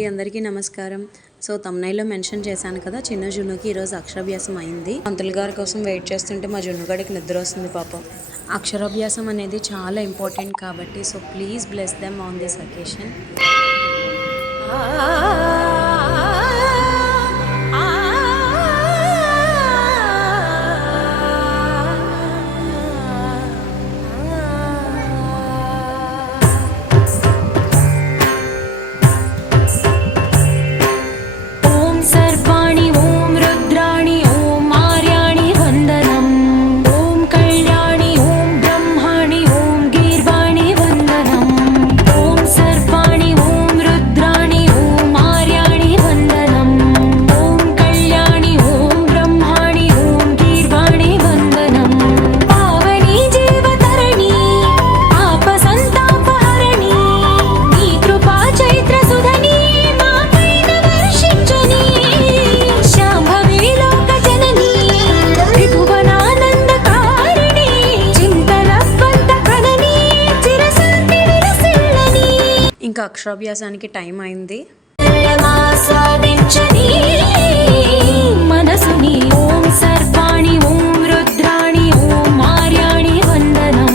అండి, అందరికీ నమస్కారం. సో తమ్నైల్లో మెన్షన్ చేశాను కదా, చిన్న జున్నుకి ఈరోజు అక్షరాభ్యాసం అయింది. పంతులు గారి కోసం వెయిట్ చేస్తుంటే మా జున్నుగడికి నిద్ర వస్తుంది పాపం. అక్షరాభ్యాసం అనేది చాలా ఇంపార్టెంట్ కాబట్టి so please bless them on this occasion. ఇంకా అక్షరాభ్యాసానికి టైం అయింది. మనసుని ఓం సర్వాణి ఓం రుద్రాణి ఓం మార్యాణి వందనం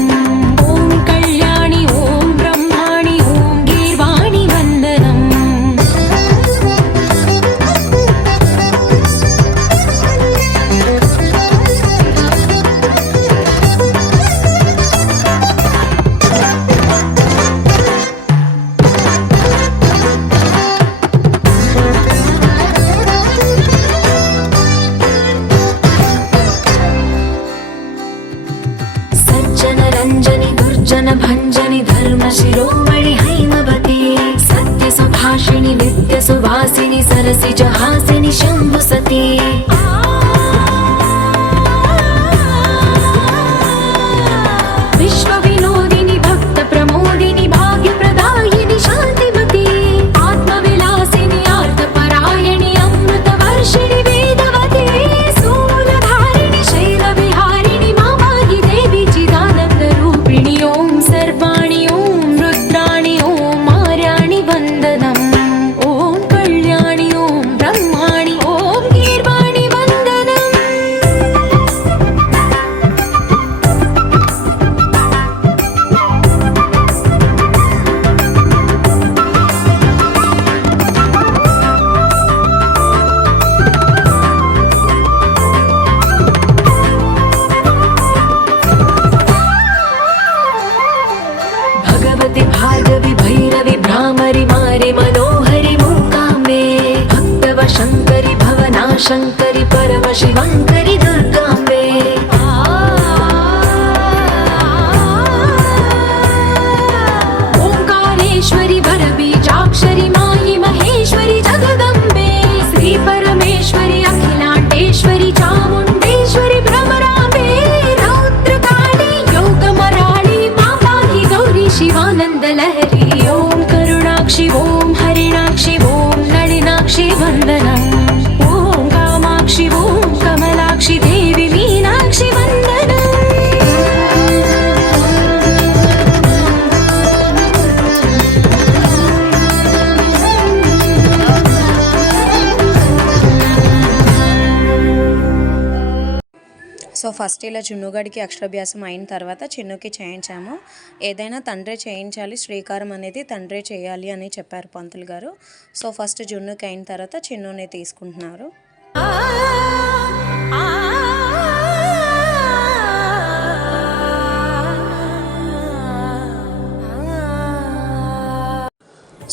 ఓం కళ్యాణి ఓం బ్రహ్మాణి ఓం గీర్వాణి వందనం. దుర్జన భంజని ధర్మ శిరోమణి హైమవతి సత్య సుభాషిణి నిత్య సువాసిని సరసిజ హాసిని శంభు సతీ. విశ్వ వినోదిని భక్త ప్రమోదిని భాగ్య ప్రదాయిని శాంతిమతి ఆత్మ విలాసిని ఆర్త పరాయణి అమృత వర్షిణి వేదవతి శూలధారిణి శైల విహారిణి మామాగి దేవి చిదానంద రూపిణి. ఓం సర్వాణి ఓం రుద్రాణి ఓం మార్యాణి వందనం ఓం కళ్యాణి ఓం బ్రహ్మాణి ఓం గీర్వాణి వందనం. భగవతి భార్గవి భైరవి భ్రామరి మారి మనోహరి మూకాంబే భక్తవ శంకరి భవనా శంకరి పరమ శివంకరి దుర్గాంబే. ఓంకారేశ్వరి వర బీజాక్షరి మాయి మహేశ్వరి జగదంబే శ్రీ పరమేశ్వరి అఖిలాండేశ్వరి చాముండేశ్వరి భ్రమరాంబే రౌద్రకాళి యోగమరాళి మాపాహి గౌరీ శివానంద లహరి. ఓం కరుణాక్షి ఓం హరిణాక్షి ఓం నళినాక్షి వందనం ఓం కామాక్షి ఓం కమలాక్షి దేవి మీనాక్షి వందనం. సో ఫస్ట్ ఇలా జున్నుగడికి అక్షరాభ్యాసం అయిన తర్వాత చిన్నుకి చేయించాము. ఏదైనా తండ్రే చేయించాలి, శ్రీకారం అనేది తండ్రే చేయాలి అని చెప్పారు పంతులు గారు. సో ఫస్ట్ జున్నుకి అయిన తర్వాత చిన్నుని తీసుకుంటున్నారు.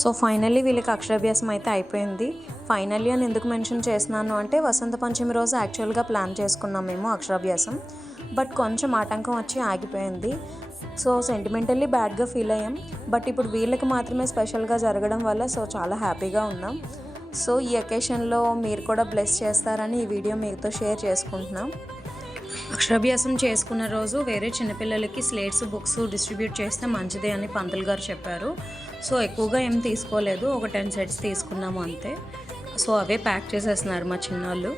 సో ఫైనల్లీ వీళ్ళకి అక్షరాభ్యాసం అయితే అయిపోయింది. ఫైనల్లీ అని ఎందుకు మెన్షన్ చేస్తున్నాను అంటే వసంత పంచమి రోజు యాక్చువల్గా ప్లాన్ చేసుకున్నాం మేము అక్షరాభ్యాసం, బట్ కొంచెం ఆటంకం వచ్చి ఆగిపోయింది. సో సెంటిమెంటల్లీ బ్యాడ్గా ఫీల్ అయ్యాం, బట్ ఇప్పుడు వీళ్ళకి మాత్రమే స్పెషల్గా జరగడం వల్ల సో చాలా హ్యాపీగా ఉన్నాం. సో ఈ అకేషన్లో మీరు కూడా బ్లెస్ చేస్తారని ఈ వీడియో మీతో షేర్ చేసుకుంటున్నాం. అక్షరాభ్యాసం చేసుకున్న రోజు వేరే చిన్నపిల్లలకి స్లేట్స్ బుక్స్ డిస్ట్రిబ్యూట్ చేస్తే మంచిదే అని పంతులు గారు చెప్పారు. సో ఎక్కువగా ఏం తీసుకోలేదు, ఒక 10 సెట్స్ తీసుకున్నాము అంతే. సో అవే ప్యాక్ చేసేస్తున్నారు మా చిన్నోళ్ళు.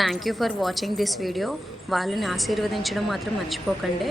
Thank you for watching this video. వాళ్ళని ఆశీర్వదించడం మాత్రం మర్చిపోకండి.